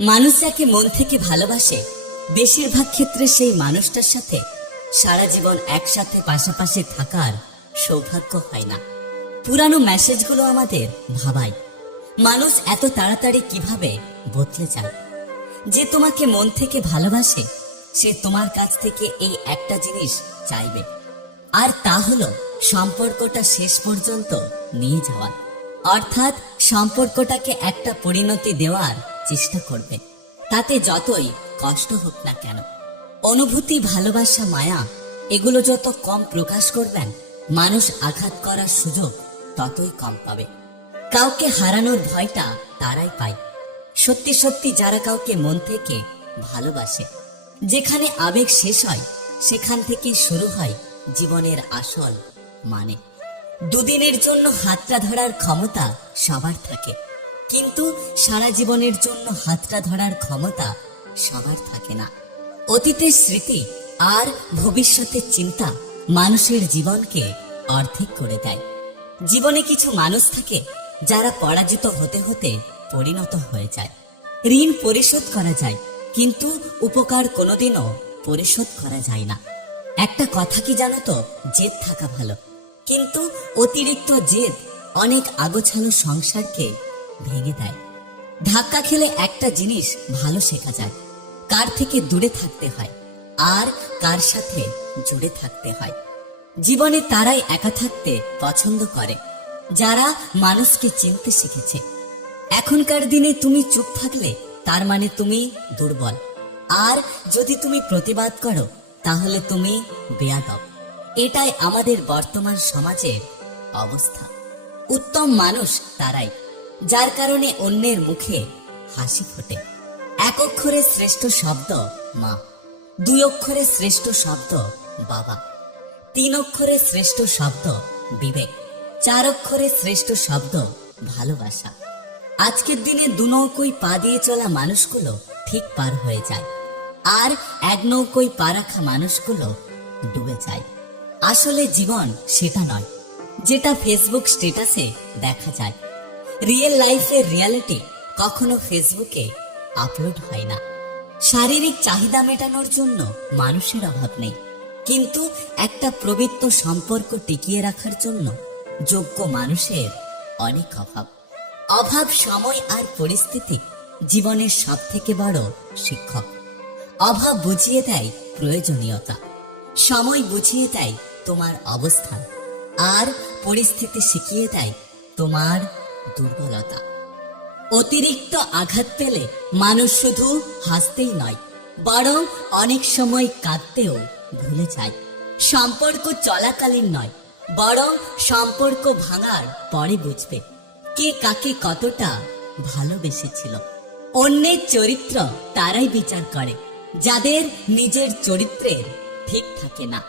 মানুষ যাকে মন থেকে ভালোবাসে, বেশিরভাগ ক্ষেত্রে সেই মানুষটার সাথে সারা জীবন একসাথে পাশাপাশি থাকার সৌভাগ্য হয় না। পুরানো মেসেজগুলো আমাদের ভাবায়। মানুষ এত তাড়াতাড়ি কীভাবে বদলে যায়? যে তোমাকে মন থেকে ভালোবাসে, সে তোমার কাছ থেকে এই একটা জিনিস চাইবে। আর তা হলো সম্পর্কটা শেষ পর্যন্ত নিয়ে যাওয়া। অর্থাৎ সম্পর্কটাকে একটা পরিণতি দেওয়ার চেষ্টা করবে। তাতে যতই কষ্ট হোক না কেন, অনুভূতি, ভালোবাসা, মায়া, এগুলো যত কম প্রকাশ করবেন, মানুষ আঘাত করার সুযোগ ততই কম পাবে। কাউকে হারানোর ভয়টা তারাই পায়। সত্যি সত্যি যারা কাউকে মন থেকে ভালোবাসে, যেখানে আবেগ শেষ হয়, সেখান থেকে শুরু হয় জীবনের আসল মানে। দুদিনের জন্য হাতটা ধরার ক্ষমতা সবার থাকে। কিন্তু সারা জীবনের জন্য হাতটা ধরার ক্ষমতা সবার থাকে না। অতীতের স্মৃতি আর ভবিষ্যতের চিন্তা মানুষের জীবনকে অর্ধেক করে দেয়। জীবনে কিছু মানুষ থাকে যারা পরাজিত হতে হতে পরিণত হয়ে যায়। ঋণ পরিশোধ করা যায়, কিন্তু উপকার কোনোদিনও পরিশোধ করা যায় না। একটা কথা কি জানো তো, জেদ থাকা ভালো। কিন্তু অতিরিক্ত জেদ অনেক আগোছালো সংসারকে ভেঙে দেয়। ধাক্কা খেলে একটা জিনিস ভালো শেখা যায়। কার থেকে দূরে থাকতে হয়? আর কার সাথে জুড়ে থাকতে হয়? জীবনে তারাই একা থাকতে পছন্দ করে, যারা মানুষকে চিনতে শিখেছে। এখনকার দিনে তুমি চুপ থাকলে তার মানে তুমি দুর্বল। আর যদি তুমি প্রতিবাদ করো, তাহলে তুমি বেয়াদব। এটাই আমাদের বর্তমান সমাজের অবস্থা। উত্তম মানুষ তারাই। যার কারণে অন্যের মুখে হাসি ফোটে। এক অক্ষরে শ্রেষ্ঠ শব্দ মা, দুই অক্ষরে শ্রেষ্ঠ শব্দ বাবা, তিন অক্ষরে শ্রেষ্ঠ শব্দ বিবেক, চার অক্ষরে শ্রেষ্ঠ শব্দ ভালোবাসা। আজকের দিনে দু নৌকোয় পা দিয়ে চলা মানুষগুলো ঠিক পার হয়ে যায়, আর এক নৌকোয় পা রাখা মানুষগুলো ডুবে যায়। আসলে জীবন সেটা নয়, যেটা ফেসবুক স্ট্যাটাসে দেখা যায়। রিয়েল লাইফের রিয়ালিটি কখনো ফেসবুকে আপলোড হয় না। শারীরিক চাহিদা মেটানোর জন্য মানুষের অভাব নেই। কিন্তু একটা পবিত্র সম্পর্ক টিকিয়ে রাখার জন্য যোগ্য মানুষের অনেক অভাব। অভাব সময় আর পরিস্থিতি জীবনের সব থেকে বড় শিক্ষক। অভাব বুঝিয়ে দেয় প্রয়োজনীয়তা। সময় বুঝিয়ে দেয় তোমার অবস্থান। আর পরিস্থিতি শিখিয়ে দেয় তোমার দুর্বলতা। অতিরিক্ত আঘাত পেলে মানুষ শুধু হাসতেই নয়, বরং অনেক সময় কাঁদতেও ভুলে যায়। সম্পর্ক চলাকালীন নয়, বরং সম্পর্ক ভাঙার পরে বুঝবে কে কাকে কতটা ভালোবেসেছিল। অন্যের চরিত্র তারাই বিচার করে, যাদের নিজের চরিত্রের ঠিক থাকে না।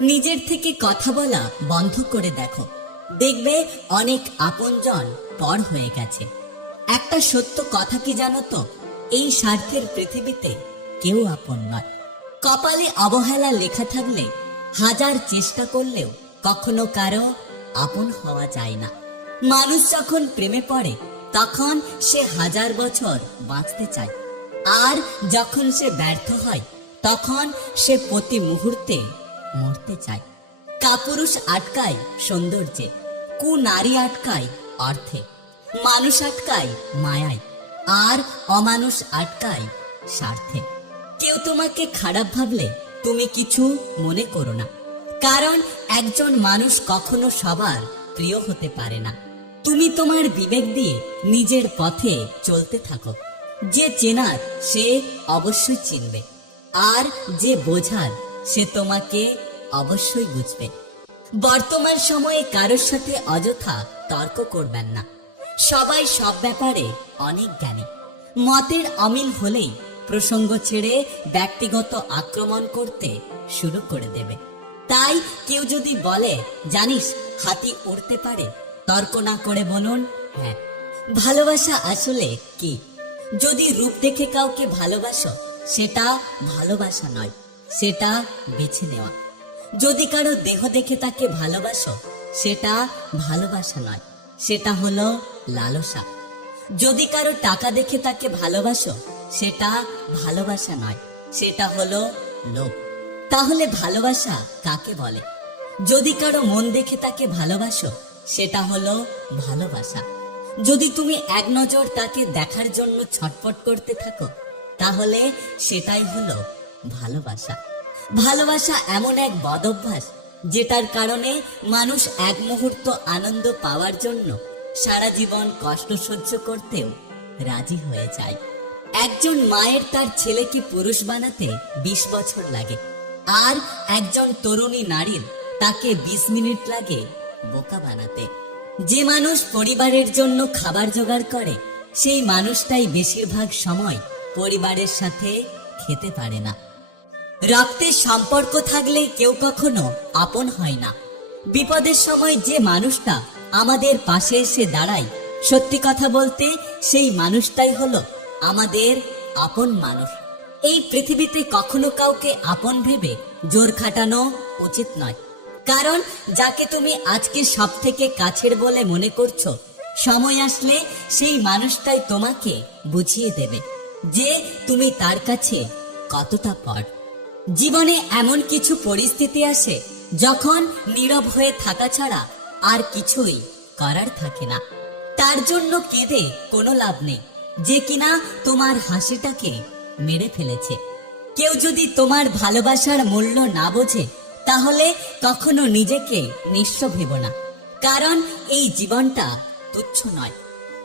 নিজের থেকে কথা বলা বন্ধ করে দেখো। দেখবে অনেক আপনজন পর হয়ে গেছে। একটা সত্য কথা কি জানো তো? এই স্বার্থের পৃথিবীতে কেউ আপন নয়। কপালে অবহেলা লেখা থাকলে, হাজার চেষ্টা করলেও কখনো কারও আপন হওয়া যায় না। মানুষ যখন প্রেমে পড়ে, তখন সে হাজার বছর বাঁচতে চায়। আর যখন সে ব্যর্থ হয়, তখন সে প্রতি মুহূর্তে মরতে চায়। কাপুরুষ আটকায় সৌন্দর্যে কু নারী আটকায় অর্থে, মানুষ আটকায় মায়ায়, আর অমানুষ আটকায় স্বার্থে। কেউ তোমাকে খারাপ ভাবলে তুমি কিছু মনে করো না, কারণ একজন মানুষ কখনো সবার প্রিয় হতে পারে না। তুমি তোমার বিবেক দিয়ে নিজের পথে চলতে থাকো, যে চেনার সে অবশ্যই চিনবে, আর যে বোঝার সে তোমাকে অবশ্যই বুঝবে বর্তমান সময়ে কারোর সাথে অযথা তর্ক করবেন না। সবাই সব ব্যাপারে অনেক জ্ঞানী। মতের অমিল হলেই প্রসঙ্গ ছেড়ে ব্যক্তিগত আক্রমণ করতে শুরু করে দেবে। তাই কেউ যদি বলে, জানিস, হাতি উড়তে পারে, তর্ক না করে বলুন হ্যাঁ। ভালোবাসা আসলে কি? যদি রূপ দেখে কাউকে ভালোবাসো, সেটা ভালোবাসা নয়, সেটা বেছে নেওয়া। যদি কারও দেহ দেখে তাকে ভালোবাসো, সেটা ভালোবাসা নয়। সেটা হলো লালসা। যদি কারও টাকা দেখে তাকে ভালোবাসো, সেটা ভালোবাসা নয়। সেটা হলো লোভ। তাহলে ভালোবাসা কাকে বলে? যদি কারও মন দেখে তাকে ভালোবাসো, সেটা হলো ভালোবাসা। যদি তুমি এক নজর তাকে দেখার জন্য ছটফট করতে থাকো, তাহলে সেটাই হলো ভালোবাসা। ভালোবাসা এমন এক বদভ্যাস যেটার কারণে মানুষ এক মুহূর্ত আনন্দ পাওয়ার জন্য সারা জীবন কষ্ট সহ্য করতেও রাজি হয়ে যায়। একজন মায়ের তার ছেলেকে পুরুষ বানাতে বিশ বছর লাগে, আর একজন তরুণী নারীর তাকে বিশ মিনিট লাগে বোকা বানাতে। যে মানুষ পরিবারের জন্য খাবার জোগাড় করে, সেই মানুষটাই বেশিরভাগ সময় পরিবারের সাথে খেতে পারে না। রক্তের সম্পর্ক থাকলে কেউ কখনো আপন হয় না। বিপদের সময় যে মানুষটা আমাদের পাশে এসে দাঁড়ায়, সত্যি কথা বলতে সেই মানুষটাই হলো আমাদের আপন মানুষ। এই পৃথিবীতে কখনো কাউকে আপন ভেবে জোর খাটানো উচিত নয়। কারণ যাকে তুমি আজকে সব থেকে কাছের বলে মনে করছ, সময় আসলে সেই মানুষটাই তোমাকে বুঝিয়ে দেবে যে তুমি তার কাছে কতটা পর। জীবনে এমন কিছু পরিস্থিতি আসে যখন নীরব হয়ে থাকা ছাড়া আর কিছুই করার থাকে না। তার জন্য কেঁদে কোনো লাভ নেই যে কিনা তোমার হাসিটাকে মেরে ফেলেছে। কেউ যদি তোমার ভালোবাসার মূল্য না বোঝে, তাহলে কখনো নিজেকে নিঃস্ব ভেব না। কারণ এই জীবনটা তুচ্ছ নয়।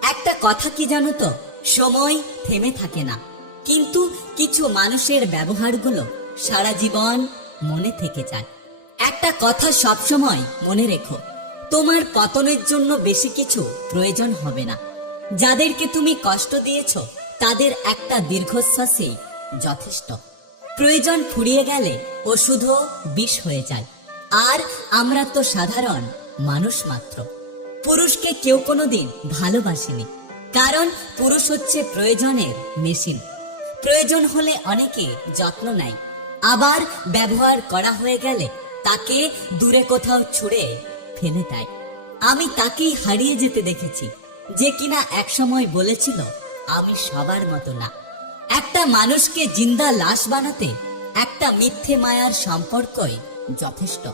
একটা কথা কি জানো তো? সময় থেমে থাকে না। কিন্তু কিছু মানুষের ব্যবহারগুলো সারা জীবন মনে থেকে যায়। একটা কথা সবসময় মনে রেখো, তোমার পতনের জন্য বেশি কিছু প্রয়োজন হবে না। যাদেরকে তুমি কষ্ট দিয়েছ, তাদের একটা দীর্ঘশ্বাসই যথেষ্ট। প্রয়োজন ফুরিয়ে গেলে ওষুধও বিষ হয়ে যায়। আর আমরা তো সাধারণ মানুষ মাত্র। পুরুষকে কেউ কোনোদিন ভালোবাসেনি, কারণ পুরুষ হচ্ছে প্রয়োজনের মেশিন। প্রয়োজন হলে অনেকে যত্ন নেয়। আবার ব্যবহার করা হয়ে গেলে তাকে দূরে কোথাও ছুড়ে ফেলে দেয়। আমি তাকেই হারিয়ে যেতে দেখেছি, যে কিনা একসময় বলেছিল, আমি সবার মতো না। একটা মানুষকে জিন্দা লাশ বানাতে একটা মিথ্যে মায়ার সম্পর্কই যথেষ্ট।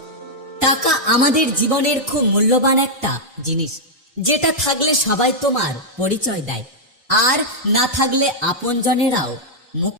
টাকা আমাদের জীবনের খুব মূল্যবান একটা জিনিস, যেটা থাকলে সবাই তোমার পরিচয় দেয়, আর না থাকলে আপনজনেরাও মুখ